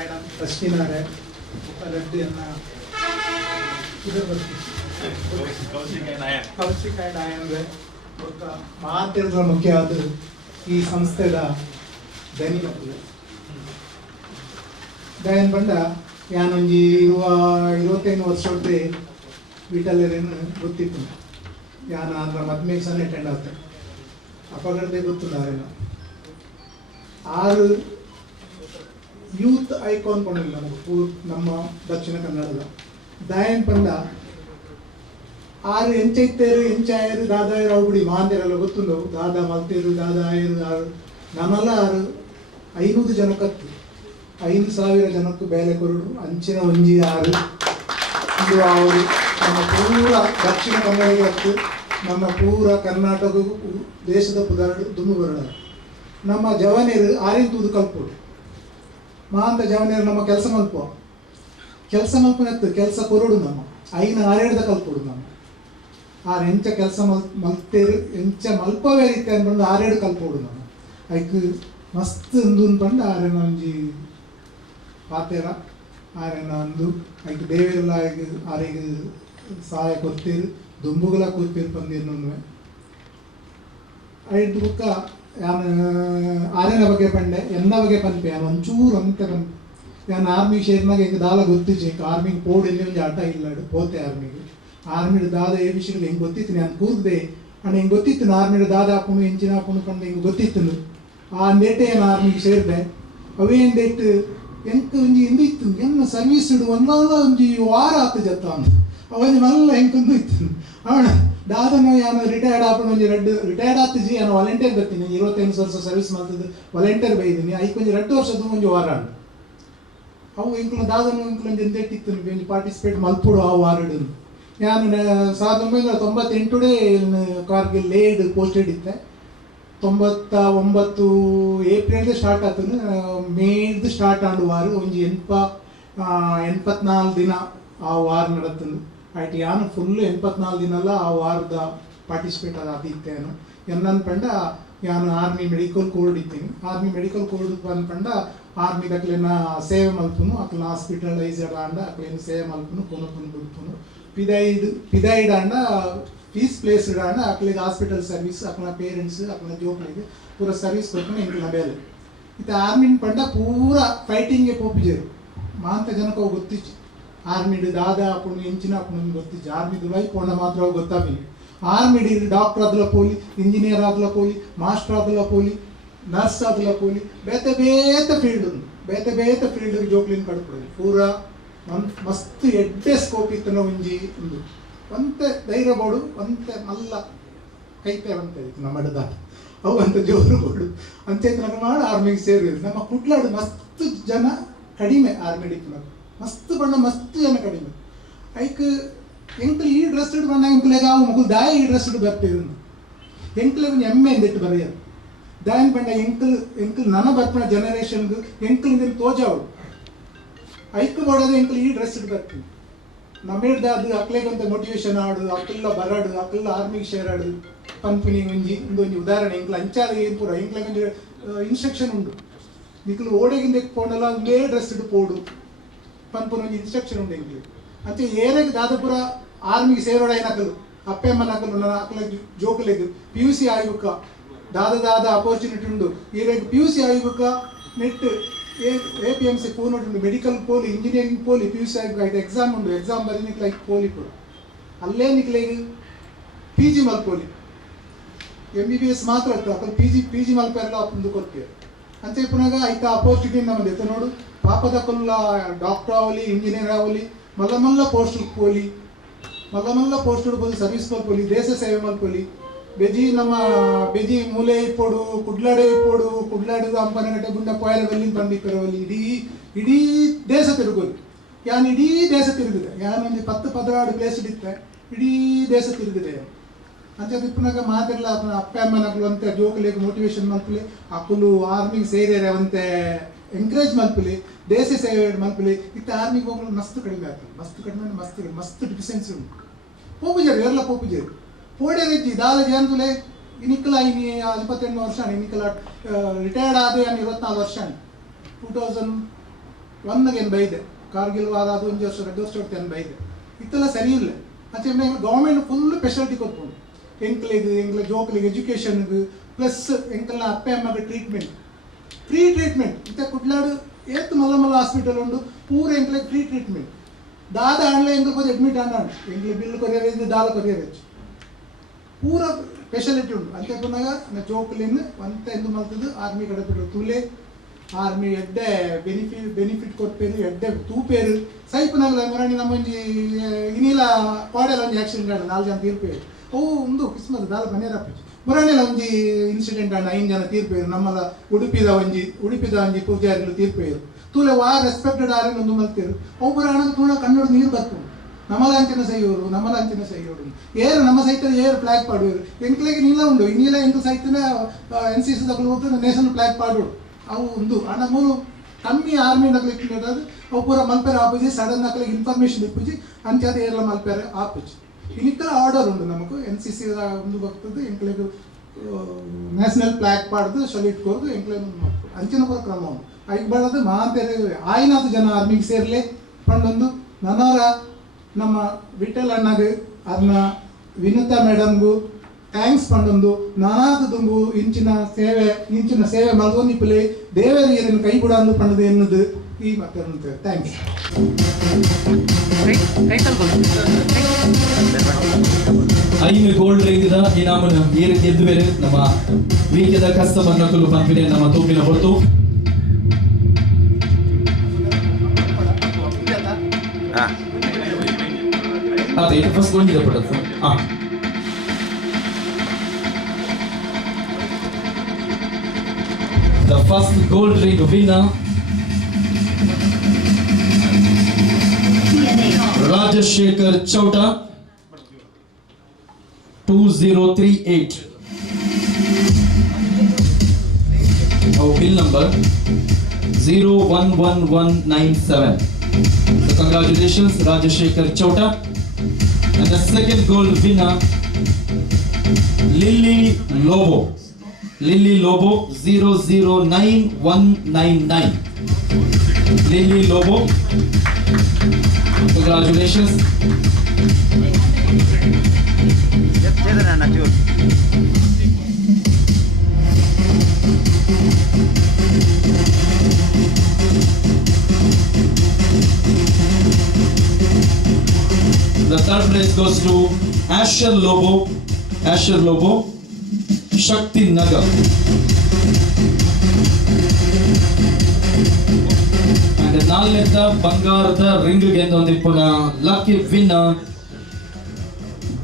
Madam ರಶ್ಮಿನಾರೆ Reddy ಅನ್ನ ಇದು Kaushik and ಆಯಂದ್ರೆ ಮಾತಿರುವ ಮುಖ್ಯವಾದ ಈ ಸಂಸ್ಥೆದ ದನಿ ಮಕ್ಕಳು ದಯನ್ ಬಂಡ ಯಾನೊಂಜಿ 25 ವರ್ಷದ ವಿಟಲ್ಲೇನು ಗೊತ್ತಿತ್ತು ಯಾನು ಅದರ ಮದ್ಮೆಗೆ ಸಹ ಅಟೆಂಡ್ ಆಗ್ತದೆ ಅಪಘಾತದೇ ಗೊತ್ತಿಲ್ಲ 6 ಯೂತ್ ಐಕಾನ್ ಪಂಡಿಲ್ಲ ನಮಗೆ ನಮ್ಮ ದಕ್ಷಿಣ ಕನ್ನಡದ ದಯನ್ ಪಂಡ 6 ಎಂಚೈತೇರು ಎಂಚಾಯರು ದಾದಾಯರು ಅವುಗುಡಿ ಮಾಂದಿರಲ್ಲ ಗೊತ್ತುಂಡು ದಾದಾ ಮಲ್ತೇರು ದಾದಾಯರು 6 500 ಜನಕ್ಕತ್ತು 5,000 ಜನಕ್ಕೂ ಬೇಲೆ ಕೊರಡು ಅಂಚಿನ ಒಂಜಿ 6 ಇದು ಅವರು ನಮ್ಮ ಪೂರ ದಕ್ಷಿಣ ಕನ್ನಡಿಗತ್ತು ನಮ್ಮ ಪೂರ ಕರ್ನಾಟಕ ದೇಶದ ಪುದಾರ್ಡು ದುಮ್ಮು ಬರಡ ನಮ್ಮ ಜವನೇರು ಆರಿಂತೂದು ಕಲ್ಪೋಡು ಮಾಂತ ಜವನೇರು ನಮ್ಮ ಕೆಲಸ ಮಲ್ಪನತ್ತು ಕೆಲಸ ಕೊರಡು ನಮ್ಮ ಐನ ಆರೇಡ್ದ ಕಲ್ಪೋಡು ನಮ್ಮ ಎಂಚ ಕೆಲಸ ಮಲ್ತೇರು ಎಂಚ ಮಲ್ಪವೇ ರೀತಿ ಅನ್ಬಂದು 6 ಕಲ್ಪೋಡು ನಮ್ಮ ಐಕ್ ಮಸ್ತ್ ಅಂದು ಪಂಡ ಆರೇನ ಒಂಜಿ ಪಾತೆರ ಆರೇನ ಅಂದು ಐಕ್ ದೇವೆಲ್ಲ ಆರಿಗೆ ಸಹಾಯ ಕೊಡ್ತೀರು ದುಂಬುಗಳ ಕೂರ್ಪೀರು ಪಂದಿರು ಐದು ಬುಕ್ಕ ಆರೇನ ಬಗ್ಗೆ ಪಂಡೆ ಎನ್ನ ಬಗ್ಗೆ ಪನ್ಪೆ ಒಂಚೂರು ಅಂತ ಪನ್ಪೆ ನಾನು ಆರ್ಮಿ ಶೇರ್ನಾಗ ಹೆಂಗೆ ದಾಲ ಗೊತ್ತಿಚ್ಚು ಆರ್ಮಿಗೆ ಪೋಡೆಲ್ಲಿ ಒಂದು ಆಟ ಇಲ್ಲಾಡು ಪೋತೆ ಆರ್ಮಿಡ್ ದಾದ ಏ ವಿಷಯಗಳು ಹೆಂಗೆ ಗೊತ್ತಿತ್ತು ನಾನು ಕೂರ್ದೆ ಅಣ್ಣ ಹಿಂಗೆ ಗೊತ್ತಿತ್ತು ಆರ್ಮಿಡ್ ದಾದ ಹಾಕೊಂಡು ಹೆಂಚಿನ ಹಾಕೊಂಡು ಪಂಡ ಹಿಂಗೆ ಗೊತ್ತಿತ್ತು ಆ ನೇಟೆ ಏನು ಆರ್ಮಿಗೆ ಸೇರಿದೆ ಅವೇನು ಡೇಟ್ ಎಂಟು ಒಂಜಿ ಎಂದಿತ್ತು ಎನ್ನ ಸರ್ವೀಸ್ ಇಡು ಒಂದೊಂದು ವಾರ ಆತು ಜತ್ತ ಅಂತ ಅವನು ಮಲ್ಲ ಹೆಂಗೆ ಇತ್ತು ಅವಣ ದಾದನ ಯಾನು ರಿಟೈರ್ಡ್ ಹಾಕೊಂಡು ಒಂಜಿ ರಿಟೈರ್ಡ್ ಆತಿಜಿ ನಾನು ವಾಲಂಟಿಯರ್ ಬರ್ತೀನಿ 25 ವರ್ಷ ಸರ್ವಿಸ್ ಮಾಡ್ತಿದ್ದು ವಾಲಂಟಿಯರ್ ಬೈದೀನಿ ಐಕ್ ಒಂಜಿ 2 ವರ್ಷದ ಒಂಜಿ ವಾರ ಅವು ಇಂಕ್ಲು ದಾದನು ಇಂಕ್ಲೊಂದು ಎಂದಿತ್ತು ಒಂಜಿ ಪಾರ್ಟಿಸಿಪೇಟ್ ಮಲ್ಪುಡು ಆ ವಾರಡು ನಾನು 1998 ಕಾರ್ಗಿಲ್ ಲೇಡ್ ಪೋಸ್ಟೆಡ್ ಇತ್ತೆ 99 ಏಪ್ರಿಲ್ದು ಸ್ಟಾರ್ಟ್ ಆತನು ಮೇದು ಸ್ಟಾರ್ಟ್ ಆಂಡು ವಾರ ಒಂಜಿ 84 ದಿನ ಆ ವಾರ ನಡತನು ಆಯ್ತು ಯಾನು ಫುಲ್ 84 ದಿನಲ್ಲ ಆ ವಾರದ ಪಾರ್ಟಿಸಿಪೇಟ್ ಆದಿತ್ತೇನು ಎನ್ನನ್ ಪಂಡ ಯಾನು ಆರ್ಮಿ ಮೆಡಿಕಲ್ ಕೋಡ್ ಇದ್ದೀನಿ ಆರ್ಮಿ ಮೆಡಿಕಲ್ ಕೋಡ್ ಪಂಡ ಆರ್ಮಿದ ಅಕ್ಲೇನ ಸೇವೆ ಮಲ್ಪುನು ಅಕ್ಲ ಹಾಸ್ಪಿಟಲೈಸ್ಡ್ ಆಂಡ ಅಕ್ಲೇನು ಸೇವೆ ಮಲ್ಪುನು ಕೊನಪುನು ಬಿಡ್ಪುನು ಪಿದೈಡ್ ಆಂಡ ಪೀಸ್ ಪ್ಲೇಸ್ಡ್ ಆಂಡ ಅಕ್ಲಿಗೆ ಹಾಸ್ಪಿಟಲ್ ಸರ್ವಿಸ್ ಅಕ್ಲ ಪೇರೆಂಟ್ಸ್ ಅಕ್ಲ ಜೋಕ್ಲಿಗೆ ಪೂರ ಸರ್ವಿಸ್ ಕೊಟ್ಟು ಇಂಕ್ಲ ಬೇಲೆ ಇತ್ತು ಆರ್ಮಿನ ಪಂಡ ಪೂರ ಫೈಟಿಂಗ್ಗೆ ಪೋಪಿಜರು ಮಾಂತ ಜನಕ್ಕೆ ಅವು ಗೊತ್ತಿಚ್ಚು ಆರ್ಮಿಡ್ ದಾದ ಹಾಕೊಂಡು ಎಂಚಿನ ಹಾಕೊಂಡು ಗೊತ್ತಿಚ್ಚು ಆರ್ಮಿದು ಲೈಫ್ ಪೋಂಡ ಮಾತ್ರ ಅವು ಗೊತ್ತಾಗಿಲ್ಲ ಆರ್ಮಿಡಿ ಡಾಕ್ಟರ್ ಆದಲ ಪೋಲಿ ಇಂಜಿನಿಯರ್ ಆದಲ ಪೋಲಿ ಮಾಸ್ಟರ್ ಆದಲ ಪೋಲಿ ನರ್ಸ್ ಆದಲ ಪೋಲಿ ಬೇತೆ ಫೀಲ್ಡ್ ಜೋಕ್ಲಿನ ಕಡ್ಕೊಡಿ ಪೂರ ಮಸ್ತ್ ಎಡ್ಡೆ ಸ್ಕೋಪ್ ಇತ್ತು ಒಂಜಿ ಒಂದು ಒಂತೆ ಧೈರ್ಯ ಬೋಡು ಒಂತೆ ಮಲ್ಲ ಕೈತೆ ಅಂತ ಇತ್ತು ನಮ್ಮ ದಾಟ ಅವು ಅಂತ ಜೋರು ಬೋಡು ಅಂಚೆತನ ಮಾಡಿ ಆರ್ಮಿಗೆ ಸೇರಿದ್ರು ನಮ್ಮ ಕುಡ್ಲಾಡು ಮಸ್ತ್ ಜನ ಕಡಿಮೆ ಆರ್ಮಿ ಡಿಪ್ಲೊಮಾ ಮಸ್ತ್ ಬಣ್ಣ ಮಸ್ತ್ ಜನ ಕಡಿಮೆ ಐಕ್ ಎಂಕ್ಲು ಈ ಡ್ರೆಸ್ ಇಟ್ಟು ಬಂದಾಗ ಎಂಕ್ಲೆಗ ಅವು ಮಗು ದಾಯ ಈ ಡ್ರೆಸ್ ಇಟ್ಟು ಬರ್ತಿದ್ರು ಎಂಕ್ಲೆ ಒಂದು ಎಮ್ಮೆ ಎಂದಿಟ್ಟು ಬರೆಯೋದು ದಾಯನ್ ಪಂಡ ಎಂಕ್ಲು ನನ್ನ ಬರ್ಪಣ ಜನರೇಷನ್ಗೆ ಎಂಕ್ಲಿಂದ ತೋಜಾವಳು ಐಕ್ ಬೋಡೋದು ಎಂಕ್ಲು ಈ ಡ್ರೆಸ್ ಇಟ್ಟು ಬರ್ತೀನಿ ನಮ್ಮಿಡ್ದ ಅದು ಅಕ್ಲೆಗಂತ ಮೋಟಿವೇಶನ್ ಆಡು ಅಕ್ಲೆಲ್ಲ ಬರಾಡು ಅಕ್ಲೆಲ್ಲ ಆರ್ಮಿಗೆ ಶೇರಾಡು ಪನ್ಪಿನಿ ಒಂದೊಂದು ಉದಾಹರಣೆ ಎಂಕ್ಲು ಅಂಚಾದ ಏನು ಪೂರ ಎಂಕ್ಲೆಗೊಂದು ಇನ್ಸ್ಟ್ರಕ್ಷನ್ ಉಂಟು ನಿಕ್ಲು ಓಡೆಗಿಂದ ಎಕ್ಕೊಂಡಲ್ಲ ಒಂದೇ ಡ್ರೆಸ್ ಇಟ್ಟು ಪೋಡು ಪನ್ಪುನ ಒಂದು ಇನ್ಸ್ಟ್ರಕ್ಷನ್ ಉಂಟು ಎಂಕ್ಲು ಅಂಚೆ ಏನಾಗಿ ದಾದಾಪುರ ಆರ್ಮಿಗೆ ಸೇರೋಡ ಏನಕ್ಕಲು ಅಪ್ಪೆಮ್ಮನ ಹಾಕಲು ನನ್ನ ಹಾಕಲ ಜೋಕಲೆಗ್ PUC ಆಯುಕ ದಾದ ಅಪರ್ಚುನಿಟಿ ಉಂಡು ಈಗ PUC ಆಯುಕ ನೆಟ್ APMC ಪೋನೋಟ್ ಉಂಡು ಮೆಡಿಕಲ್ ಪೋಲಿ ಇಂಜಿನಿಯರಿಂಗ್ ಪೋಲಿ PUC ಆಯುಕ ಇದು ಎಕ್ಸಾಮ್ ಉಂಡು ಎಕ್ಸಾಮ್ ಬರೀನಿಕ್ಲ ಪೋಲಿ ಕೂಡ ಅಲ್ಲೇ ನಿಕ್ಲೆಗ್ PG ಮಲ್ಪೋಲಿ MBBS ಮಾತ್ರ ಅಕ್ಕಲು PG ಮಲ್ಪೆಲ್ಲ ಒಂದು ಕೊಡ್ತೇವೆ ಅಂಚೆ ಪುನಃ ಐತ ಅಪರ್ಚುನಿಟಿ ನಮ್ಮದು ಎತ್ತ ನೋಡು ಪಾಪದ ಕೊಲ್ಲ ಡಾಕ್ಟರ್ ಆಗಲಿ ಇಂಜಿನಿಯರ್ ಆಗಲಿ ಮಲ್ಲ ಪೋಸ್ಟ್ ಪೋಲಿ ಮಲ್ಲ ಪೋಸ್ಟ್ ಬೋದು ಸರ್ವಿಸ್ ಮಲ್ಪೋಲಿ ದೇಶ ಸೇವೆ ಮಲ್ಪೋಲಿ ಬೆಜಿ ಮೂಲೆ ಇಪ್ಪೋಡು ಕುಡ್ಲಾಡು ಅಂಪನಗಟ್ಟೆ ಗುಂಡ ಪೋಯಲ ಬೆಲ್ಲಿನ ಬಂದಿಪ್ಪರವಲ್ಲಿ ಇಡೀ ದೇಶ ತಿರುಗೋದು ಯಾನು ಇಡೀ ದೇಶ ತಿರುಗಿದೆ ಯಾನು ಒಂದು 10-16 ಪ್ಲೇಸ್ ಇಡುತ್ತೆ ಇಡೀ ದೇಶ ತಿರುಗಿದೆ ಅಂಚೆ ತಿಪ್ಪನಾಗ ಮಾತೆಲ್ಲ ಅಪ್ಪ ಅಮ್ಮನಗಳು ಅಂತ ಜೋಕಲಿಗೆ ಮೋಟಿವೇಶನ್ ಮಲ್ಪಲಿ ಅಕ್ಕಲು ಆರ್ಮಿಗೆ ಸೇರ್ಯಾರೆ ಅವಂತೆ ಎಂಕರೇಜ್ ಮಲ್ಪಲಿ ದೇಶ ಸೇವೆ ಮಲ್ಪಲಿ ಇತ್ತು ಆರ್ಮಿಗೆ ಹೋಗಲು ಮಸ್ತ್ ಕಡಿಮೆ ಆಗ್ತದೆ ಮಸ್ತ್ ಡಿಫಿಷನ್ಸಿ ಉಂಟು ಪೋಪುಜರು ಎಲ್ಲ ಪೋಪುಜರು ಪೋಡೆ ರೀತಿ ದಾದ ಜಾನ್ತುಲೆ ಇನಿಕ್ಕಲ 28 ವರ್ಷ ಇನಿಕ್ಕಲ ರಿಟೈರ್ಡ್ ಆದ 24 ವರ್ಷ 2000 ಒಂದಾಗೇನು ಬೈದೆ ಕಾರ್ಗಿಲ್ ವಾದ ಅದು 1 ವರ್ಷ 2 ವರ್ಷ ಹೊಡ್ತೇನೆ ಬೈದೆ ಇತ್ತೆಲ್ಲ ಸರಿ ಇಲ್ಲ ಆಚೆ ಗೌರ್ಮೆಂಟ್ ಫುಲ್ ಫೆಸಿಲಿಟಿ ಕೊಟ್ಕೊಂಡು ಎಂಕ್ಲಿಗೆ ಜೋಕ್ಲಿಗೆ ಎಜುಕೇಷನ್ಗೆ ಪ್ಲಸ್ ಎಂಕಲ್ನ ಅಪ್ಪ ಅಮ್ಮಗೆ ಫ್ರೀ ಟ್ರೀಟ್ಮೆಂಟ್ ಇತ್ತ ಕುಡ್ಲಾಡು ಏತ್ ಮಲ್ಲ ಹಾಸ್ಪಿಟಲ್ ಉಂಡು ಪೂರ ಎಂಕ್ಲಿಗೆ ಫ್ರೀ ಟ್ರೀಟ್ಮೆಂಟ್ ದಾದ ಆಣಲೆ ಎಂಕ್ಲಿಗೆ ಹೋಗಿ ಅಡ್ಮಿಟ್ ಆನಾಡು ಎಂಕ್ಲಿಗೆ ಬಿಲ್ ಕೊರಿಯರ್ ದಾಲ ಕೊರಿಯರ್ ಪೂರ ಫೆಸಿಲಿಟಿ ಉಂಟು ಅಂತೆ ಪುನಃ ನಾ ಜೋಕ್ಲಿಂದ ಒಂತ ಎಂದು ಮಲ್ತದ್ದು ಆರ್ಮಿ ಕಡೆ ಬಿಟ್ಟರು ತುಲೆ ಆರ್ಮಿ ಎಡ್ಡೆ ಬೆನಿಫಿಟ್ ಕೊಟ್ಟೇರು ಎಡ್ಡೆ ತೂಪೇರು ಸೈಪುನಾಗಲ ಮೊರಾಣಿ ನಮ್ಮೊಂಜಿ ಇನ್ನಿಲ ಪಾಡೆಲ್ಲ ಒಂಜಿ ಆಕ್ಸಿಡೆಂಟ್ ಆಡ 4 ಜನ ತೀರ್ಪೇರು ಓ ಒಂದು ಕಿಸ್ಮತ್ ದಾಲ ಮನೆಯರಪ್ಪಿச்சு ಮೊರಾಣಿಲ ಒಂಜಿ ಇನ್ಸಿಡೆಂಟ್ ಆಡ 5 ಜನ ತೀರ್ಪೇರು ನಮ್ಮಲ ಉಡುಪಿದ ಒಂಜಿ ಪೂಜಾರಿಗಳು ತೀರ್ಪೇರು ತೂಲೆ ವಾ ರೆಸ್ಪೆಕ್ಟೆಡ್ ಆರಿನ ಒಂದು ಮಲ್ತೇರು ಒಬ್ಬರ ಹಣ ತೂಣ ಕಣ್ಣೋಡು ನೀರು ಬರ್ಕೊಂಡು ನಮ್ಮಲ ಅಂಚಿನ ಸೈಯೋರು ಏರು ನಮ್ಮ ಸೈತದ ಏರು ಫ್ಲಾಗ್ ಪಾಡುವರು ಎಂಕ್ಲೆಗೆ ನೀಲ ಉಂಡು ಇನ್ನಿಲ ಎಂಕ್ಲು ಸೈತನ NCC ತಗೊಳ್ಳು ಹೋಗ್ತದೆ ನೇಷನಲ್ ಫ್ಲಾಗ್ ಪಾಡೋಡು ಅವು ಒಂದು ಹಣ ಮೂರು ಕಮ್ಮಿ ಆರ್ಮಿ ನಕ್ಲಿಕ್ಕೆ ಅವು ಪೂರ ಮಲ್ಪೆರೆ ಆಪುಜಿ ಸಡನ್ ನಕ್ಲಿಗೆ ಇನ್ಫಾರ್ಮೇಷನ್ ಇಪ್ಪುಜಿ ಅಂಚಾದ ಏರ್ಲ ಮಲ್ಪೆರೆ ಆಪುಜಿ ಇನ್ನಿತರ ಆರ್ಡರ್ ಉಂಡು ನಮಗೂ NCC ಒಂದು ಬರ್ತದೆ ಎಂಕ್ಲೆಗೆ ನ್ಯಾಷನಲ್ ಫ್ಲಾಗ್ ಪಾಡ್ದು ಸಲ್ಯೂಟ್ ಕೊರ್ದು ಎಂಕ್ಲೆಗೆ ಮಾಡ್ತಾರೆ ಅಂಚಿನ ಪೂರ ಕ್ರಮ ಉಂಟು ಐಕ್ ಬರೋದು ಮಾತೇರಿ ಆಯ್ನಾತು ಜನ ಆರ್ಮಿಗೆ ಸೇರ್ಲೆ ಪಂಡೊಂದು ನನವರ ನಮ್ಮ ವಿಠಲ್ ಅಣ್ಣಗೆ ಅದನ್ನ ವಿನುತಾ ಮೇಡಮ್ಗೂ ಥ್ಯಾಂಕ್ಸ್ ಪಂಡೊಂದು ನಾನಾದದುಂಗು ಇಂಚಿನ ಸೇವೆ ಮಲ್ಗೊಂದಿಪ್ಪಲೆ ದೇವರಿಗೆ ಕೈ ಬಿಡ ಅಂದು ಪಂಡದು ಎನ್ನುದು ಈ ಮತ್ತೆ ಥ್ಯಾಂಕ್ಸ್. ಐದು ಗೋಲ್ಡ್ ರಿಂಗ್ ಇನಾಮನ ಏರು ಗೆದ್ದು ಬೇರೆ ನಮ್ಮ ವೀಕ್ಯದ ಕಸ್ಟಮರ್ ನಕಲು ಪಂಪಿನ ನಮ್ಮ ತೂಪಿನ ಹೊರತು ಅದೇ first ಗೊಂಡಿದೆ ಪಡತ್ತು The first gold ring winner Rajashekar Chowta 2038. Our bill number 011197. So congratulations Rajashekar Chowta. And the second gold winner Lily Lobo 009199. Lily Lobo, congratulations. The third place goes to Asher Lobo, Shakti Nagar. And ನಾಲ್ಕನೇದ ಬಂಗಾರದ ring ಗೆದ್ದೊಂದಿಪ್ಪುನ lucky winner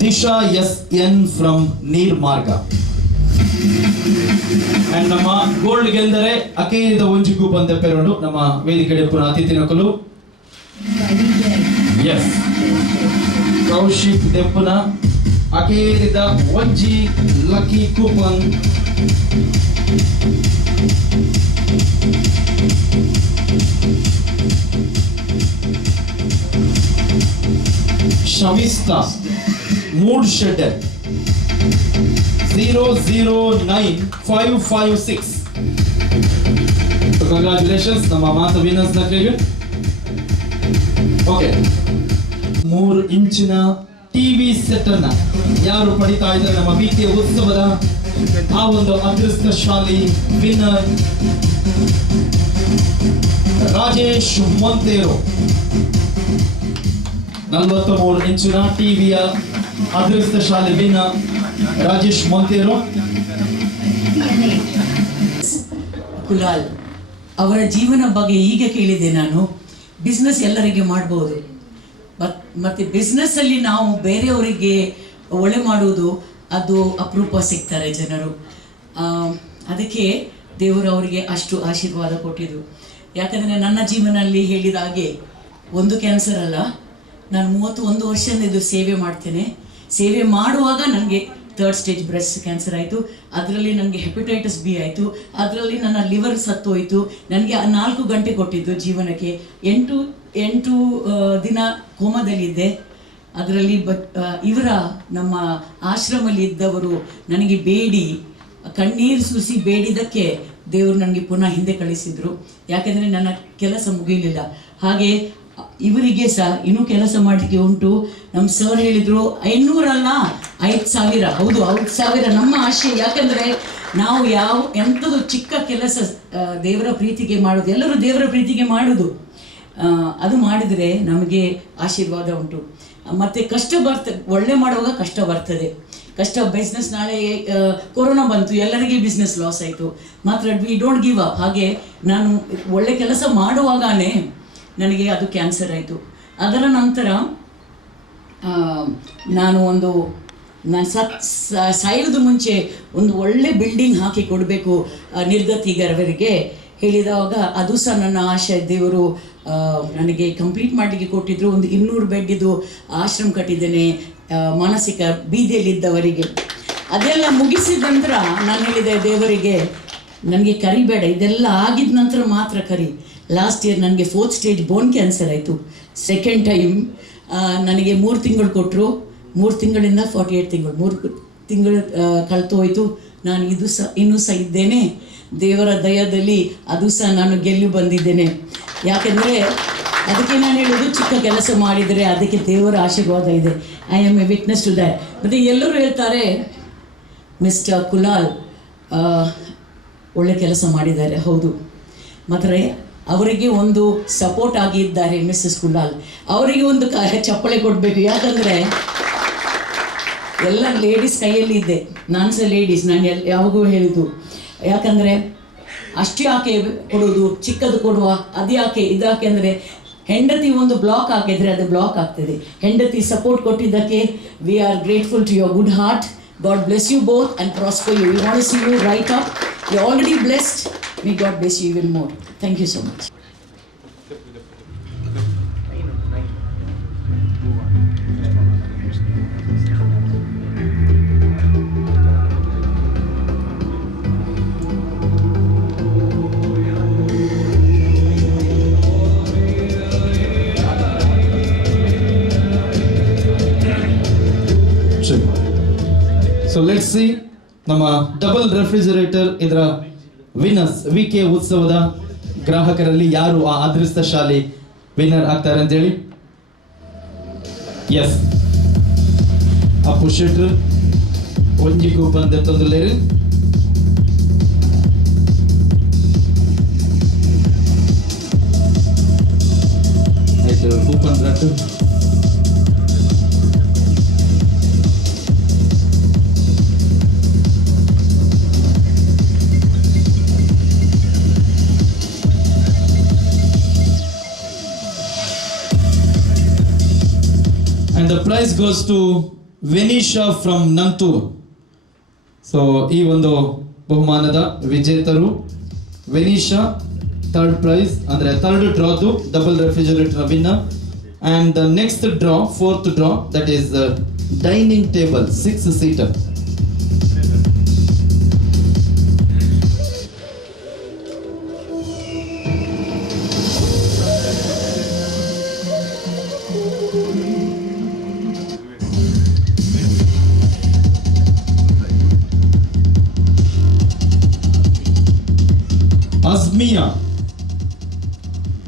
Disha SN from Neermarga. And ನಮ್ಮ gold ಗೆಂದರೆ ಅಕೇರಿದ ಒಂಜಿಗೂ ಬಂದ ಪೆರೋಡು ನಮ್ಮ ವೇದಿಕೆ ಪುನ ಅತಿಥಿ ನಕಲು ಎಸ್ ಕೌಶಿಕ್ ದೆಪ್ಪುನ ಅಕೇರಿದ ಒಂಜಿ lucky coupon Sharmistha mood shredder 009556. So congratulations ನಮ್ಮ ಮಾತ ವಿನರ್ಸ್ ನಕಲಿಗೆ. ಓಕೆ 3 ಇಂಚಿನ ಟಿವಿ ಸೆಟ್ ಅನ್ನ ಯಾರು ಪಡಿತಾ ಇದ್ದಾರೆ ನಮ್ಮ ವೀಕೆಯ ಉತ್ಸವದ ಆ ಒಂದು ಅದೃಷ್ಟಶಾಲಿ ವಿನ್ನರ್ ರಾಜೇಶ್ ಮೊಂತೇರೋ 43 ಇಂಚಿನ ಟಿವಿಯ ಅದೃಷ್ಟಶಾಲಿ ವಿನ್ನರ್ ರಾಜೇಶ್ ಮೊಂತೇರೋ. ಕುಲಾಲ್ ಅವರ ಜೀವನ ಬಗ್ಗೆ ಈಗ ಕೇಳಿದೆ ನಾನು. ಬಿಸ್ನೆಸ್ ಎಲ್ಲರಿಗೆ ಮಾಡಬಹುದು, ಮತ್ತೆ ಬಿಸ್ನೆಸ್ ಅಲ್ಲಿ ನಾವು ಬೇರೆಯವರಿಗೆ ಒಳ್ಳೆ ಮಾಡುವುದು ಅದು ಅಪರೂಪ ಸಿಗ್ತಾರೆ ಜನರು. ಅದಕ್ಕೆ ದೇವರು ಅವರಿಗೆ ಅಷ್ಟು ಆಶೀರ್ವಾದ ಕೊಟ್ಟಿದ್ದು. ಯಾಕಂದರೆ ನನ್ನ ಜೀವನದಲ್ಲಿ ಹೇಳಿದ ಹಾಗೆ ಒಂದು ಕ್ಯಾನ್ಸರ್ ಅಲ್ಲ, ನಾನು 31 ವರ್ಷದಿಂದ ಸೇವೆ ಮಾಡ್ತೇನೆ. ಸೇವೆ ಮಾಡುವಾಗ ನನಗೆ 3rd ಸ್ಟೇಜ್ ಬ್ರೆಸ್ಟ್ ಕ್ಯಾನ್ಸರ್ ಆಯಿತು. ಅದರಲ್ಲಿ ನನಗೆ ಹೆಪಟೈಟಿಸ್ B ಆಯಿತು. ಅದರಲ್ಲಿ ನನ್ನ ಲಿವರ್ ಸತ್ತೋಯಿತು. ನನಗೆ 4 ಗಂಟೆ ಕೊಟ್ಟಿದ್ದು ಜೀವನಕ್ಕೆ. 8 ದಿನ ಕೋಮಾದಲ್ಲಿದ್ದೆ. ಅದರಲ್ಲಿ ಇವರ ನಮ್ಮ ಆಶ್ರಮದಲ್ಲಿ ಇದ್ದವರು ನನಗೆ ಬೇಡಿ ಕಣ್ಣೀರು ಸುರಿಸಿ ಬೇಡಿದ್ದಕ್ಕೆ ದೇವರು ನನಗೆ ಪುನಃ ಹಿಂದೆ ಕಳಿಸಿದರು. ಯಾಕೆಂದರೆ ನನ್ನ ಕೆಲಸ ಮುಗಿಯಲಿಲ್ಲ. ಹಾಗೆ ಇವರಿಗೆ ಸಹ ಇನ್ನೂ ಕೆಲಸ ಮಾಡಲಿಕ್ಕೆ ಉಂಟು. ನಮ್ಮ ಸರ್ ಹೇಳಿದರು 500 ಅಲ್ಲ 5,000. ಹೌದು, 5,000 ನಮ್ಮ ಆಶೆ. ಯಾಕೆಂದರೆ ನಾವು ಎಂಥದ್ದು ಚಿಕ್ಕ ಕೆಲಸ ದೇವರ ಪ್ರೀತಿಗೆ ಮಾಡೋದು, ಎಲ್ಲರೂ ದೇವರ ಪ್ರೀತಿಗೆ ಮಾಡೋದು, ಅದು ಮಾಡಿದರೆ ನಮಗೆ ಆಶೀರ್ವಾದ ಉಂಟು. ಮತ್ತು ಕಷ್ಟ ಬರ್ತದೆ, ಒಳ್ಳೆ ಮಾಡುವಾಗ ಕಷ್ಟ ಬರ್ತದೆ. ಕಷ್ಟ ಬಿಸ್ನೆಸ್, ನಾಳೆ ಕೊರೋನಾ ಬಂತು, ಎಲ್ಲರಿಗೆ ಬಿಸ್ನೆಸ್ ಲಾಸ್ ಆಯಿತು. ಮಾತ್ರ ವಿ ಡೋಂಟ್ ಗಿವ್ ಅಪ್. ಹಾಗೆ ನಾನು ಒಳ್ಳೆ ಕೆಲಸ ಮಾಡುವಾಗಲೇ ನನಗೆ ಅದು ಕ್ಯಾನ್ಸರ್ ಆಯಿತು. ಅದರ ನಂತರ ನಾನು ಸಾಯೋದು ಮುಂಚೆ ಒಂದು ಒಳ್ಳೆ ಬಿಲ್ಡಿಂಗ್ ಹಾಕಿ ಕೊಡಬೇಕು ನಿರ್ಗತಿಗರವರಿಗೆ ಹೇಳಿದಾಗ ಅದು ಸಹ ನನ್ನ ಆಶೆ. ದೇವರು ನನಗೆ ಕಂಪ್ಲೀಟ್ ಮಾಡಲಿಕ್ಕೆ ಕೊಟ್ಟಿದ್ದರು. ಒಂದು 200 ಬೆಡ್ಡಿದು ಆಶ್ರಮ ಕಟ್ಟಿದ್ದೇನೆ ಮಾನಸಿಕ ಬೀದಿಯಲ್ಲಿದ್ದವರಿಗೆ. ಅದೆಲ್ಲ ಮುಗಿಸಿದ ನಂತರ ನಾನು ಹೇಳಿದೆ ದೇವರಿಗೆ, ನನಗೆ ಕರಿಬೇಡ, ಇದೆಲ್ಲ ಆಗಿದ ನಂತರ ಮಾತ್ರ ಕರಿ. ಲಾಸ್ಟ್ ಇಯರ್ ನನಗೆ 4th ಸ್ಟೇಜ್ ಬೋನ್ ಕ್ಯಾನ್ಸರ್ ಆಯಿತು. ಸೆಕೆಂಡ್ ಟೈಮ್ ನನಗೆ 3 ತಿಂಗಳು ಕೊಟ್ಟರು. 3 ತಿಂಗಳಿಂದ 48 ತಿಂಗಳು, 3 ತಿಂಗಳು ಕಳೆದು ಹೋಯಿತು. ನಾನು ಇನ್ನೂ ಸಹ ಇದ್ದೇನೆ. ದೇವರ ದಯದಲ್ಲಿ ಅದು ಸಹ ನಾನು ಗೆಲ್ಲಿ ಬಂದಿದ್ದೇನೆ. ಯಾಕೆಂದರೆ ಅದಕ್ಕೆ ನಾನು ಹೇಳೋದು, ಚಿಕ್ಕ ಕೆಲಸ ಮಾಡಿದರೆ ಅದಕ್ಕೆ ದೇವರ ಆಶೀರ್ವಾದ ಇದೆ. I am a witness to that. ಮತ್ತು ಎಲ್ಲರೂ ಹೇಳ್ತಾರೆ ಮಿಸ್ಟರ್ ಕುಲಾಲ್ ಒಳ್ಳೆ ಕೆಲಸ ಮಾಡಿದ್ದಾರೆ. ಹೌದು, ಮಾತ್ರ ಅವರಿಗೆ ಒಂದು ಸಪೋರ್ಟ್ ಆಗಿದ್ದಾರೆ ಮಿಸ್ಸಸ್ ಕುಲಾಲ್. ಅವರಿಗೆ ಒಂದು ಚಪ್ಪಳೆ ಕೊಡಬೇಕು. ಯಾಕಂದರೆ ಎಲ್ಲ ಲೇಡೀಸ್ ಕೈಯಲ್ಲಿ ಇದ್ದೆ, ನಾನು ಸಹ ಲೇಡೀಸ್, ನಾನು ಯಾವಾಗೂ ಹೇಳಿದ್ದು. ಯಾಕಂದರೆ ಅಷ್ಟು ಯಾಕೆ ಕೊಡೋದು, ಚಿಕ್ಕದು ಕೊಡುವ, ಅದು ಯಾಕೆ ಇದಾಕೆ ಅಂದರೆ ಹೆಂಡತಿ ಒಂದು ಬ್ಲಾಕ್ ಹಾಕಿದರೆ ಅದು ಬ್ಲಾಕ್ ಆಗ್ತದೆ. ಹೆಂಡತಿ ಸಪೋರ್ಟ್ ಕೊಟ್ಟಿದ್ದಕ್ಕೆ we are grateful to your good heart. God bless you both and prosper you. We want to see you right up. You're already blessed. May God bless you even more. Thank you so much. So let's see ನಮ್ಮ double refrigerator ಇದರ winners ವಿಕೆ ಉತ್ಸವದ ಗ್ರಾಹಕರಲ್ಲಿ ಯಾರು ಆ ಅದೃಷ್ಟಶಾಲಿ winner ಆಗ್ತಾರೆ ಅಂತ ಹೇಳಿ. S, Appu ಶೆಟ್ರು ಒಂಜಿ ಕೂಪನ್ ತಂದುಲ್ಲೇರು. ಆಯ್ತು, coupon ರಟ್ಟು. And the prize goes to Venisha from Nantur. So ಈ ಒಂದು ಬಹುಮಾನದ ವಿಜೇತರು ವೆನಿಶಾ, ಥರ್ಡ್ ಪ್ರೈಸ್ ಅಂದ್ರೆ ಥರ್ಡ್ ಡ್ರಾದು double refrigerator winner. And the next draw, fourth draw, that is dining table 6-seater. Azmiya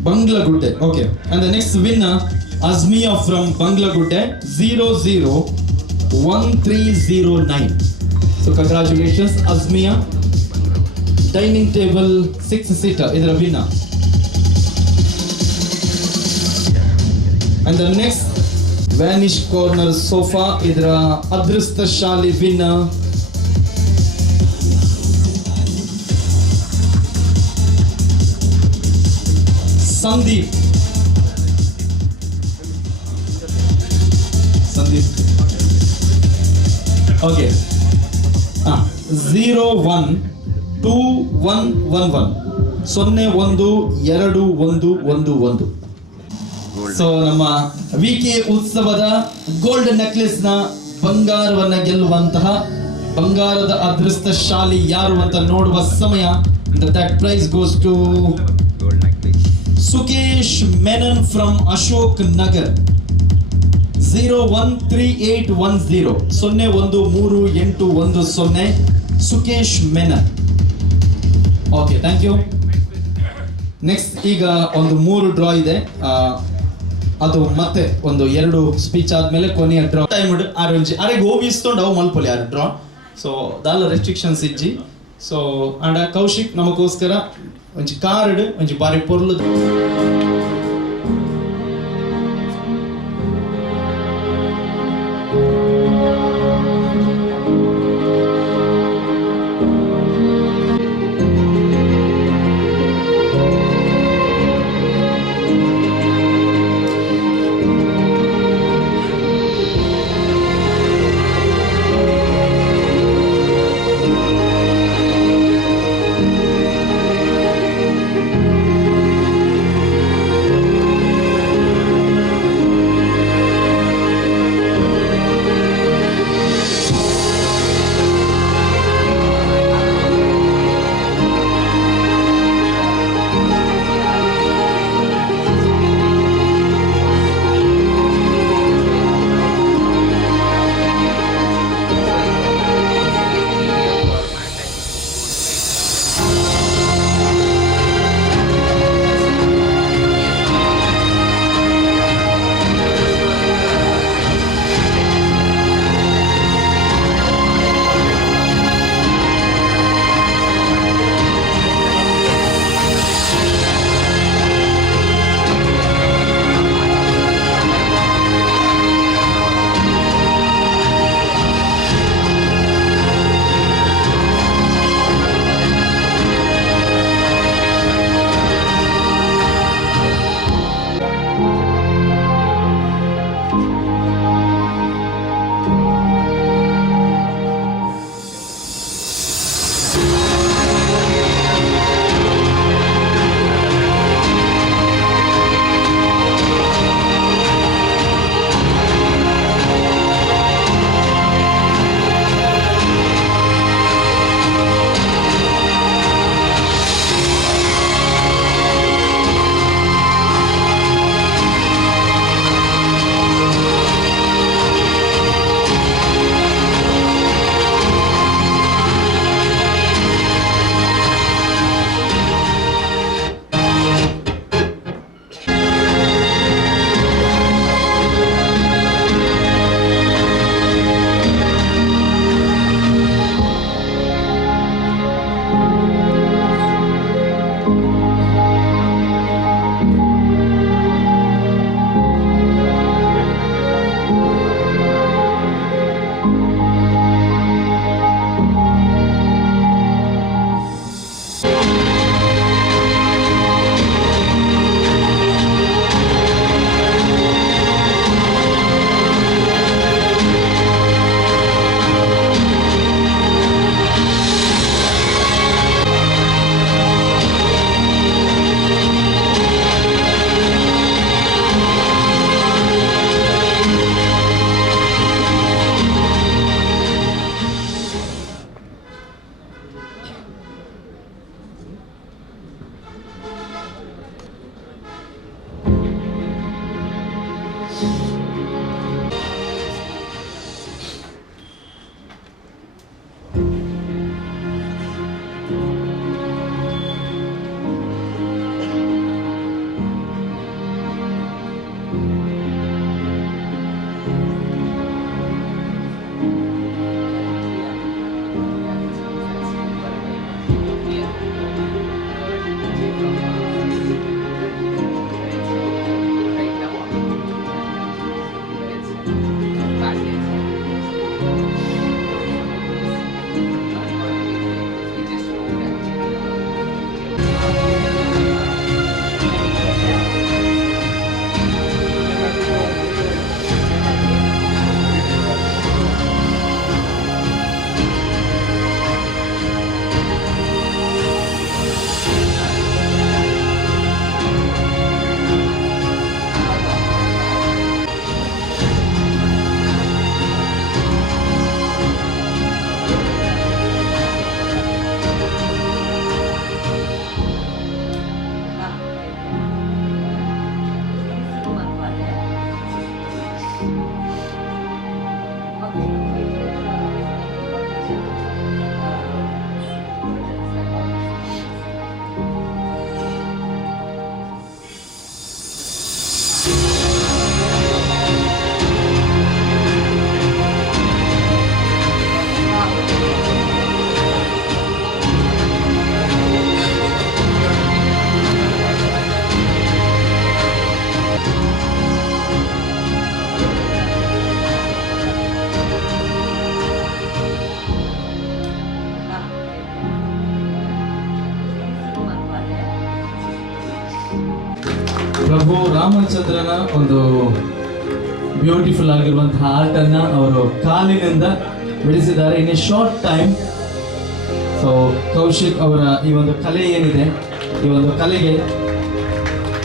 Banglagude. Okay, and the next winner Azmiya from Banglagude 001309. So congratulations Azmiya. Dining table 6-seater idra winner. And the next Vanish corner sofa idra adristashali winner Sandeep. Okay. 012111 012111. So ನಮ್ಮ ವಿಕೆ ಉತ್ಸವದ gold necklace ನ ಬಂಗಾರವನ್ನ ಗೆಲ್ಲುವಂತಹ ಬಂಗಾರದ ಅದೃಷ್ಟಶಾಲಿ ಯಾರು ಅಂತ ನೋಡುವ ಸಮಯ. That prize goes to Sukesh Menon from Ashok Nagar 013810 013810. Sukesh Menon. Okay, thank you. Next ಈಗ ಒಂದು 3 ಡ್ರಾ ಇದೆ. ಅದು ಮತ್ತೆ ಒಂದು 2 ಸ್ಪೀಚ್ ಆದ್ಮೇಲೆ ಕೊನೆಯ ಡ್ರಾ ಟೈಮ್ ಅರೆಗೆ ಹೋಗಿಸ್ಕೊಂಡು ಅವು ಮಲ್ಪೊಲಿ 6 ಡ್ರಾ. ಸೊ ದಾಲ ರೆಸ್ಟ್ರಿಕ್ಷನ್ಸ್ ಇಜ್ಜಿ. ಸೊ ಅಂಡ ಕೌಶಿಕ್ ನಮಗೋಸ್ಕರ ಒಂಜಿ ಕಾರ್ಡ್ ಒಂಜಿ ಬಾರಿ ಪೊರ್ಲು. ಪ್ರಭು ರಾಮಚಂದ್ರನ ಒಂದು ಬ್ಯೂಟಿಫುಲ್ ಆಗಿರುವಂತಹ ಆರ್ಟ್ ಅನ್ನ ಅವರು ಕಾಲಿನಿಂದ ಬಿಡಿಸಿದ್ದಾರೆ in a short time. So Kaushik ಅವರ ಈ ಒಂದು ಕಲೆ ಏನಿದೆ, ಈ ಒಂದು ಕಲೆಗೆ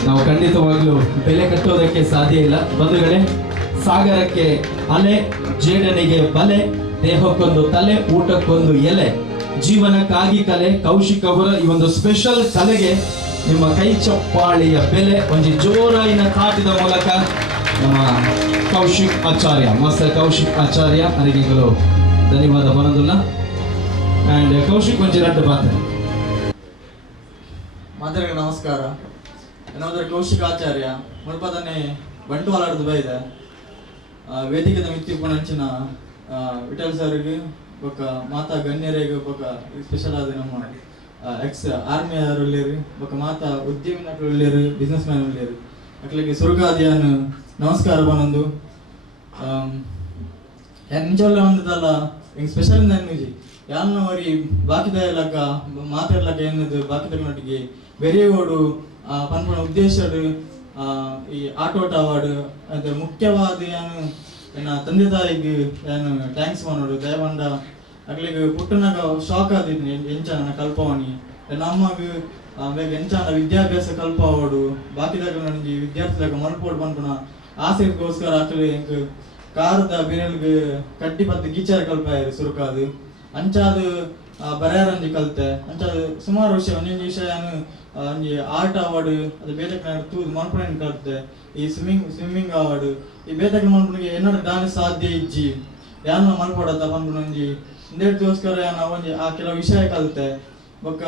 ನಾವು ಖಂಡಿತವಾಗ್ಲೂ ಬೆಲೆ ಕಟ್ಟೋದಕ್ಕೆ ಸಾಧ್ಯ ಇಲ್ಲ. ಬಂಧುಗಳೇ, ಸಾಗರಕ್ಕೆ ಅಲೆ, ಜೇಡನಿಗೆ ಬಲೆ, ದೇಹಕ್ಕೊಂದು ತಲೆ, ಊಟಕ್ಕೊಂದು ಎಲೆ, ಜೀವನಕ್ಕಾಗಿ ಕಲೆ. ಕೌಶಿಕ್ ಅವರ ಈ ಒಂದು ಸ್ಪೆಷಲ್ ಕಲೆಗೆ ನಿಮ್ಮ ಕೈ ಚಪ್ಪಾಳಿಯ ಬೆಲೆ ಒಂಜಿ ಜೋರಾಯಿನ ತಾಟಿದ ಮೂಲಕ ನಮ್ಮ ಕೌಶಿಕ್ ಆಚಾರ್ಯ, ಮಾಸ್ಟರ್ ಕೌಶಿಕ್ ಆಚಾರ್ಯ ಅವರಿಗೆಗಳು ಧನ್ಯವಾದ ಬರೋದಿಲ್ಲ. ಅಂಡ್ ಕೌಶಿಕ್ ಒಂಜಿ ರಡ್ಡು ಪಾತ್ರೆ ಮಾತರಿಗೆ ನಮಸ್ಕಾರ. ಏನಾದ್ರೆ ಕೌಶಿಕ್ ಆಚಾರ್ಯ ಮುಲ್ಪದನೆ ಬಂಟ್ವಾಳದ ಬೈದೆ ವೇದಿಕೆದ ಮಿತ್ತಿಪ್ಪುನಂಚಿನ ವಿಠಲ್ ಸರ್ಗೆ ಬೊಕ್ಕ ಮಾತಾ ಗಣ್ಯರಿಗೆ ಬೊಕ್ಕ ಸ್ಪೆಷಲ್ ಆದ ನಮ್ಮ ಎಕ್ಸ್ ಆರ್ಮಿ ಉಳ್ಳೇರು ಬೊಕ್ಕ ಮಾತಾ ಉದ್ಯಮಿನಗಳು ಉಳ್ಳೇರು, ಬಿಸ್ನೆಸ್ ಮ್ಯಾನ್ ಉಳ್ಳೇರು ಅಕ್ಲಿಗೆ ಸುರುಗಾದಿಯಾನು ನಮಸ್ಕಾರ ಬನೊಂದು ನಿಜವಲ್ಲ ಒಂದಲ್ಲ ಹಿಂಗೆ ಸ್ಪೆಷಲ್ ನನ್ನುಜಿ ಯಾನ ವರಿ ಬಾಕಿದ ಇಲ್ಲಕ ಮಾತಾಡ್ಲಕ್ಕ ಏನದು ಬಾಕಿದ ನಟಿಗೆ ಬೆರೆಯೋಡು ಪನ್ಪನ ಉದ್ದೇಶಡು ಈ ಆಟೋಟ ಅವಾರ್ಡ್ ಅದು ಮುಖ್ಯವಾದ ಏನು ನನ್ನ ತಂದೆ ತಾಯಿಗೆ ಏನು ಥ್ಯಾಂಕ್ಸ್ ಮಾಡೋಡು ದಯವಂಡ ಅಗ್ಲಿಗೆ ಪುಟ್ಟನಾಗ ಶಾಕ್ ಆದಿದ್ನಿ ಎಂಚ ನನ್ನ ಕಲ್ಪವನಿ ನನ್ನ ಅಮ್ಮಗ ಬೇಗ ಎಂಚ ವಿದ್ಯಾಭ್ಯಾಸ ಕಲ್ಪವಾಡು ಬಾಕಿದಾಗ ನನಗೆ ವಿದ್ಯಾರ್ಥಿದಾಗ ಮಲ್ಪೋಡು ಪನ್ಪನ ಆಸೆಗೋಸ್ಕರ ಅಕ್ಲಿ ಹೆಂಗೆ ಕಾರದ ಬೇರೆಲ್ಗೆ ಕಟ್ಟಿ ಪತ್ತು ಗೀಚಾರ ಕಲ್ಪಾಯರು ಸುರುಕಾದು ಅಂಚಾದು ಬರೆಯಾರಂಜಿ ಕಲ್ತೆ ಅಂಚಾದು ಸುಮಾರು ವಿಷಯ ಒಂದೊಂದು ವಿಷಯ ಒಂಜಿ ಆರ್ಟ್ ಅವಾರ್ಡ್ ಅದು ಬೇತಕ್ಕೆ ತೂದು ಮನ್ಪುಣೆನ್ ಕಲ್ತೆ. ಈ ಸ್ವಿಮ್ಮಿಂಗ್ ಅವಾರ್ಡ್ ಈ ಬೇತಕ್ಕೆ ಮನ್ಪುಣಿಗೆ ಏನಾದ್ರು ದಾನ ಸಾಧ್ಯ ಇಜ್ಜಿ ಯಾನ ಮನ್ಪಡತ್ತ ಪನ್ಪುಣ ಒಂಜಿ ಇಂದೇಟಗೋಸ್ಕರ ಒಂಜಿ ಆ ಕೆಲವು ವಿಷಯ ಕಲ್ತೆ. ಬೊಕ್ಕ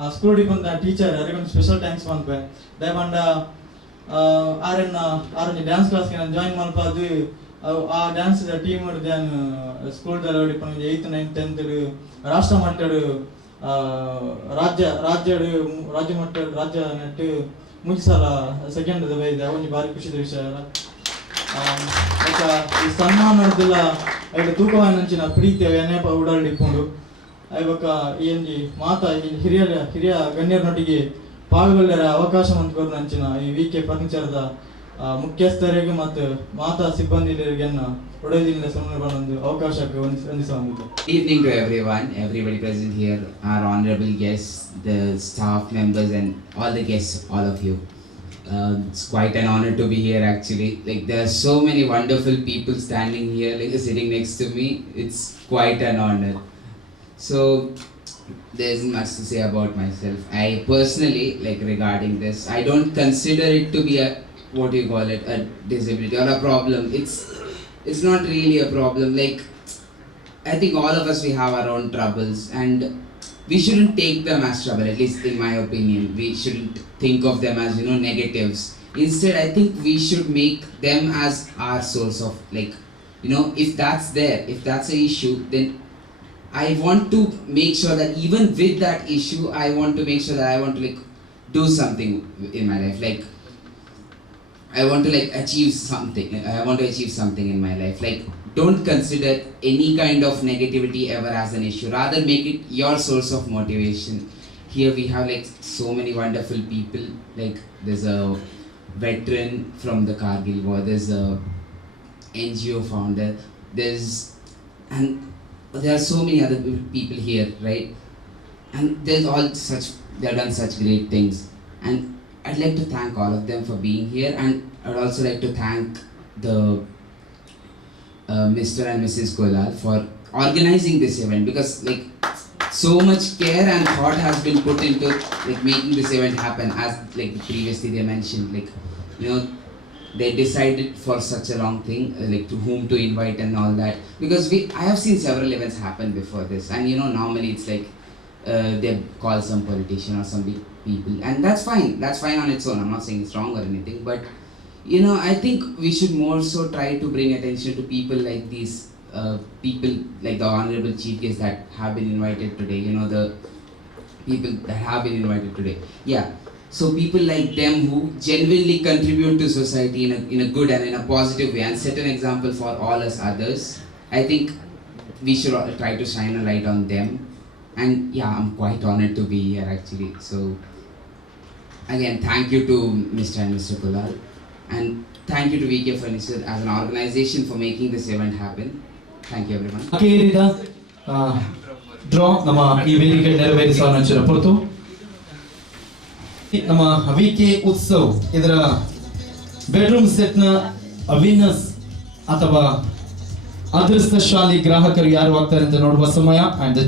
ಆ ಸ್ಕೂಲಿಗೆ ಬಂದ ಟೀಚರ್ ಅವರಿಗೊಂದು ಸ್ಪೆಷಲ್ ಥ್ಯಾಂಕ್ಸ್ ಮನ್ಪೆ ದಯಪಂಡ ಆರೊಂಜಿ ಡ್ಯಾನ್ಸ್ ಕ್ಲಾಸ್ಗೆ ನಾನು ಜಾಯಿನ್ ಮಲ್ಪದು ಆ ಡ್ಯಾನ್ಸ್ ಟೀಮ್ ನಾನು ಸ್ಕೂಲ್ದಲ್ಲಿ ಹೊಡಿಕೊಂಡು 8th 9th 10th ರಾಷ್ಟ್ರ ಮಟ್ಟಡು ರಾಜ್ಯ ಮಟ್ಟ ರಾಜ್ಯ ನೆಟ್ಟು ಮುಂಚೆ ಸಲ ಸೆಕೆಂಡ್ ಬೈದೆ ಒಂಜಿ ಬಾರಿ ಖುಷಿದ ವಿಷಯ. ಈ ಸನ್ಮಾನದಲ್ಲ ಐದು ತೂಕವನ್ನಂಚಿನ ಪ್ರೀತಿಯ ನೆಪ ಉಡಾಡಿಕೊಂಡು ಐವಕ್ಕ ಈ ಮಾತಾ ಈ ಹಿರಿಯ ಗಣ್ಯರನೊಟ್ಟಿಗೆ ಪಾಲ್ಗೊಳ್ಳರ ಅವಕಾಶ ಮಂತ್ಕೊಂಡು ನಂಚಿನ ಈ VK ಫರ್ನಿಚರ್ದ ಮುಖ್ಯಸ್ಥರಿಗೆ ಮತ್ತು ಮಾತಾ ಸಿಬ್ಬಂದಿಗಳಿಗೆ ಒಡೆದಿನ ಸಂದರ್ಭ ಅವಕಾಶಕ್ಕೆ ವಂದಿಸುವಂತೆ. Evening to everyone, everybody present here, our honorable guests, the staff members and all the guests, all of you. It's quite an honor to be here actually. Like there are so many wonderful people standing here, like sitting next to me. It's quite an honor. So there isn't much to say about myself. I personally, like regarding this, I don't consider it to be a, what do you call it, a disability or a problem. It's not really a problem. Like I think all of us, we have our own troubles and we shouldn't take them as trouble, at least in my opinion. We shouldn't think of them as, negatives. Instead, I think we should make them as our source of, like, if that's there, if that's an issue, then I want to make sure that even with that issue, I want to make sure that I want to do something in my life. Like I want to achieve something. I want to achieve something in my life. Like don't consider any kind of negativity ever as an issue. Rather make it your source of motivation. Here we have so many wonderful people. Like there's a veteran from the Kargil war. There's a NGO founder. And there are so many other people here, right? And they've done such great things. And I'd like to thank all of them for being here, and I'd also like to thank the Mr. and Mrs. Kolal for organizing this event, because so much care and thought has been put into making this event happen. As previously they mentioned, they decided for such a long thing, to whom to invite and all that, because I have seen several events happen before this, and normally it's they call some politician or some big people, and that's fine on its own. I'm not saying it's wrong or anything, but I think we should more so try to bring attention to people like these people, like the honorable chief guests that have been invited today, the people that have been invited today. Yeah, so people like them who genuinely contribute to society in a good and in a positive way and set an example for all us others. I think we should try to shine a light on them. And yeah, I'm quite honored to be here actually. So again, thank you to Mr. and Mr. Kulal, and thank you to VK Furniture as an organization for making this event happen. Thank you everyone. ಕೇರಿದ draw ನಮ್ಮ ಈ ವೇದಿಕೆ ನೆರವೇರಿಸುವ ನಂಚಿನ ಹೊರತು ನಮ್ಮ ವಿಕೆ ಉತ್ಸವ್ ಇದರ bedroom ಸೆಟ್ನ winners ಅಥವಾ ಅದೃಷ್ಟಶಾಲಿ ಗ್ರಾಹಕರು ಯಾರು ಆಗ್ತಾರೆ ಅಂತ ನೋಡುವ ಸಮಯ. And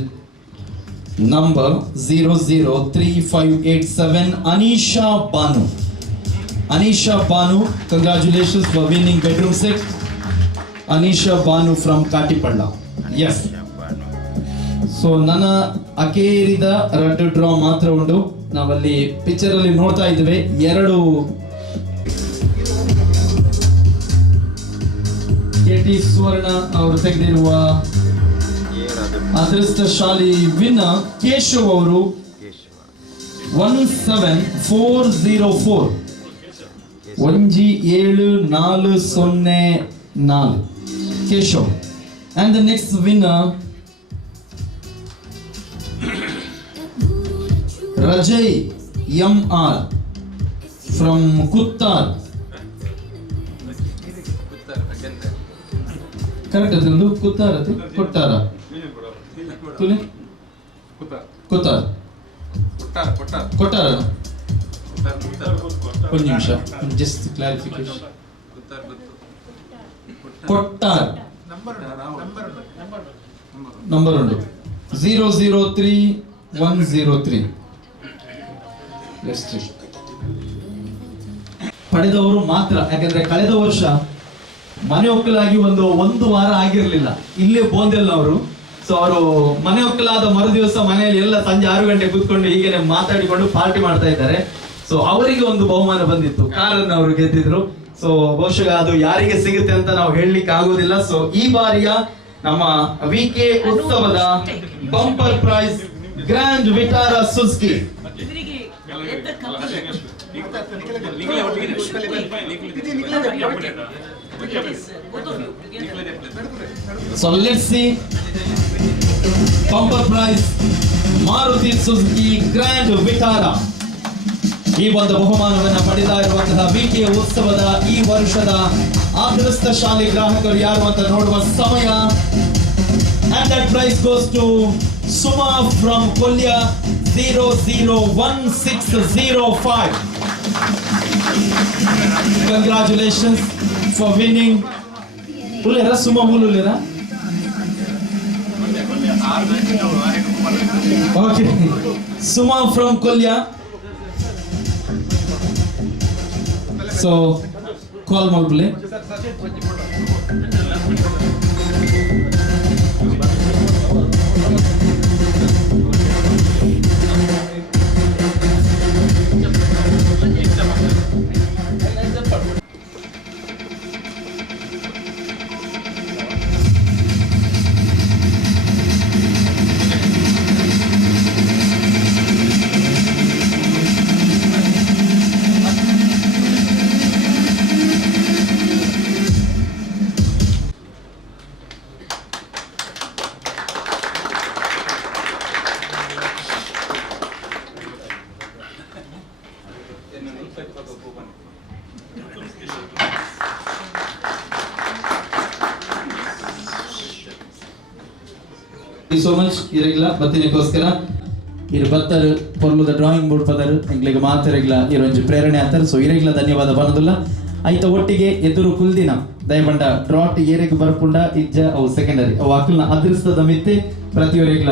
number 003587 Anisha Banu. Anisha Banu, congratulations for winning bedroom set. Anisha Banu from Katipalla. Yes. So ನನ್ನ ಅಕೇರಿದ ರೆಡ್ ಡ್ರಾ ಮಾತ್ರ ಉಂಟು. ನಾವಲ್ಲಿ ಪಿಕ್ಚರ್ ಅಲ್ಲಿ ನೋಡ್ತಾ ಇದ್ದೇವೆ 2 KT ಸುವರ್ಣ ಅವರು ತೆಗೆದಿರುವ ಅದೃಷ್ಟಶಾಲಿ ವಿನ್ನರ್ ಕೇಶವ್ ಅವರು 17404 17404 Keshav. And the next winner Rajay MR from Kuttar. Correct adundu Kuttar ati Kottara tuli Kuttar Kottara one ನಿಮಿಷ just clarification Kottar ನಂಬರ್ ಉಂಟು 003103. ಪಡೆದವರು ಮಾತ್ರ, ಯಾಕಂದ್ರೆ ಕಳೆದ ವರ್ಷ ಮನೆ ಒಕ್ಕಲಾಗಿ ಒಂದು ವಾರ ಆಗಿರ್ಲಿಲ್ಲ ಇಲ್ಲೇ ಬೋಂದೆಲ್ಲ ಅವರು. ಸೊ ಅವರು ಮನೆ ಒಕ್ಕಲಾದ ಮರುದಿವಸ ಮನೆಯಲ್ಲಿ ಎಲ್ಲ ಸಂಜೆ 6 ಗಂಟೆ ಕೂತ್ಕೊಂಡು ಹೀಗೆ ಮಾತಾಡಿಕೊಂಡು ಪಾರ್ಟಿ ಮಾಡ್ತಾ ಇದ್ದಾರೆ. ಸೊ ಅವರಿಗೆ ಒಂದು ಬಹುಮಾನ ಬಂದಿತ್ತು, ಕಾರನ್ನು ಅವರು ಗೆದ್ದಿದ್ರು. ಸೊ ಬಹುಶಃ ಅದು ಯಾರಿಗೆ ಸಿಗುತ್ತೆ ಅಂತ ನಾವು ಹೇಳಲಿಕ್ಕೆ ಆಗುವುದಿಲ್ಲ. ಸೊ ಈ ಬಾರಿಯ ನಮ್ಮ ವಿಕೆ ಉತ್ಸವದ bumper price grand Vitara Suzuki. So let's see bumper prize Maruti Suzuki Grand Vitara. ಈ ಒಂದು ಬಹುಮಾನವನ್ನು ಪಡೆದ ಇರುವಂತಹ ವಿಕೆ ಉತ್ಸವದ ಈ ವರ್ಷದ ಅದೃಷ್ಟಶಾಲಿ ಗ್ರಾಹಕರು ಯಾರು ಅಂತ ನೋಡುವ ಸಮಯ. And that prize goes to Suma from Kolya 001605. Congratulations for winning. Ulera Suma Mululera. Okay. Suma from Kolya. So call Malpule. So much ಇರಗಿಲ್ಲ ಬತ್ತಿನಕ್ಕೋಸ್ಕರ ಇರು ಬತ್ತರು ಪೊರ್ಲುದ ಡ್ರಾಯಿಂಗ್ ಬೋರ್ಡ್ ಪದರು ಎಂಗ್ಲಿಗೆ ಮಾತಿರಗಿಲ್ಲ ಇರೊಂಜಿ ಪ್ರೇರಣೆ ಆತರ. ಸೊ ಇರಗಿಲ್ಲ ಧನ್ಯವಾದ ಬನದುಲ್ಲ ಐತ ಒಟ್ಟಿಗೆ ಎದುರು ಕುಲ್ದಿನ ದಯಪಂಡ ಡ್ರಾಟ್ ಏರೆಗ್ ಬರ್ಪುಂಡ ಇಜ್ಜ ಅವು ಸೆಕೆಂಡರಿ ಅವು ಅಕ್ಲನ ಅದೃಷ್ಟದ ಮಿತ್ತೆ ಪ್ರತಿಯೊರೆಗ್ಲ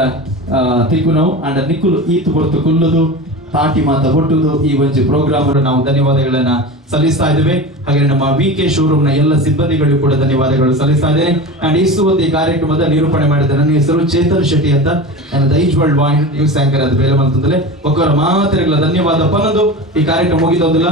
ತಿಕ್ಕುನವು ಅಂಡ್ ನಿಕ್ಕುಲು ಈತು ಹೊರತು ಕುಲ್ಲುದು ತಾಟಿ ಮಾತ ಹೊಟ್ಟುದು ಈ ಒಂದು ಪ್ರೋಗ್ರಾಮ್ ನಾವು ಧನ್ಯವಾದಗಳನ್ನ ಸಲ್ಲಿಸ್ತಾ ಇದ್ದೇವೆ. ಹಾಗೆ ನಮ್ಮ ವಿಕೆ ಶೋರೂಮ್ ನ ಎಲ್ಲ ಸಿಬ್ಬಂದಿಗಳಿಗೂ ಕೂಡ ಧನ್ಯವಾದಗಳು ಸಲ್ಲಿಸ್ತಾ ಇದ್ದೇನೆ. ಅಂಡ್ ಇಷ್ಟು ಹೊತ್ತು ಈ ಕಾರ್ಯಕ್ರಮದ ನಿರೂಪಣೆ ಮಾಡಿದ ನನ್ನ ಹೆಸರು ಚೇತನ್ ಶೆಟ್ಟಿ ಅಂತ. ನನ್ನ ದೈಜ್ ವರ್ಲ್ಡ್ ವಾಹಿನಿ ನ್ಯೂಸ್ ಆಂಕರ್ ಅದು ಬೇರೆ ಬಂತಂದ್ರೆ ಒಕ್ಕರ ಮಾತ್ರ ಧನ್ಯವಾದ ಪನ್ನದು ಈ ಕಾರ್ಯಕ್ರಮ ಮುಗಿದೋದಿಲ್ಲ.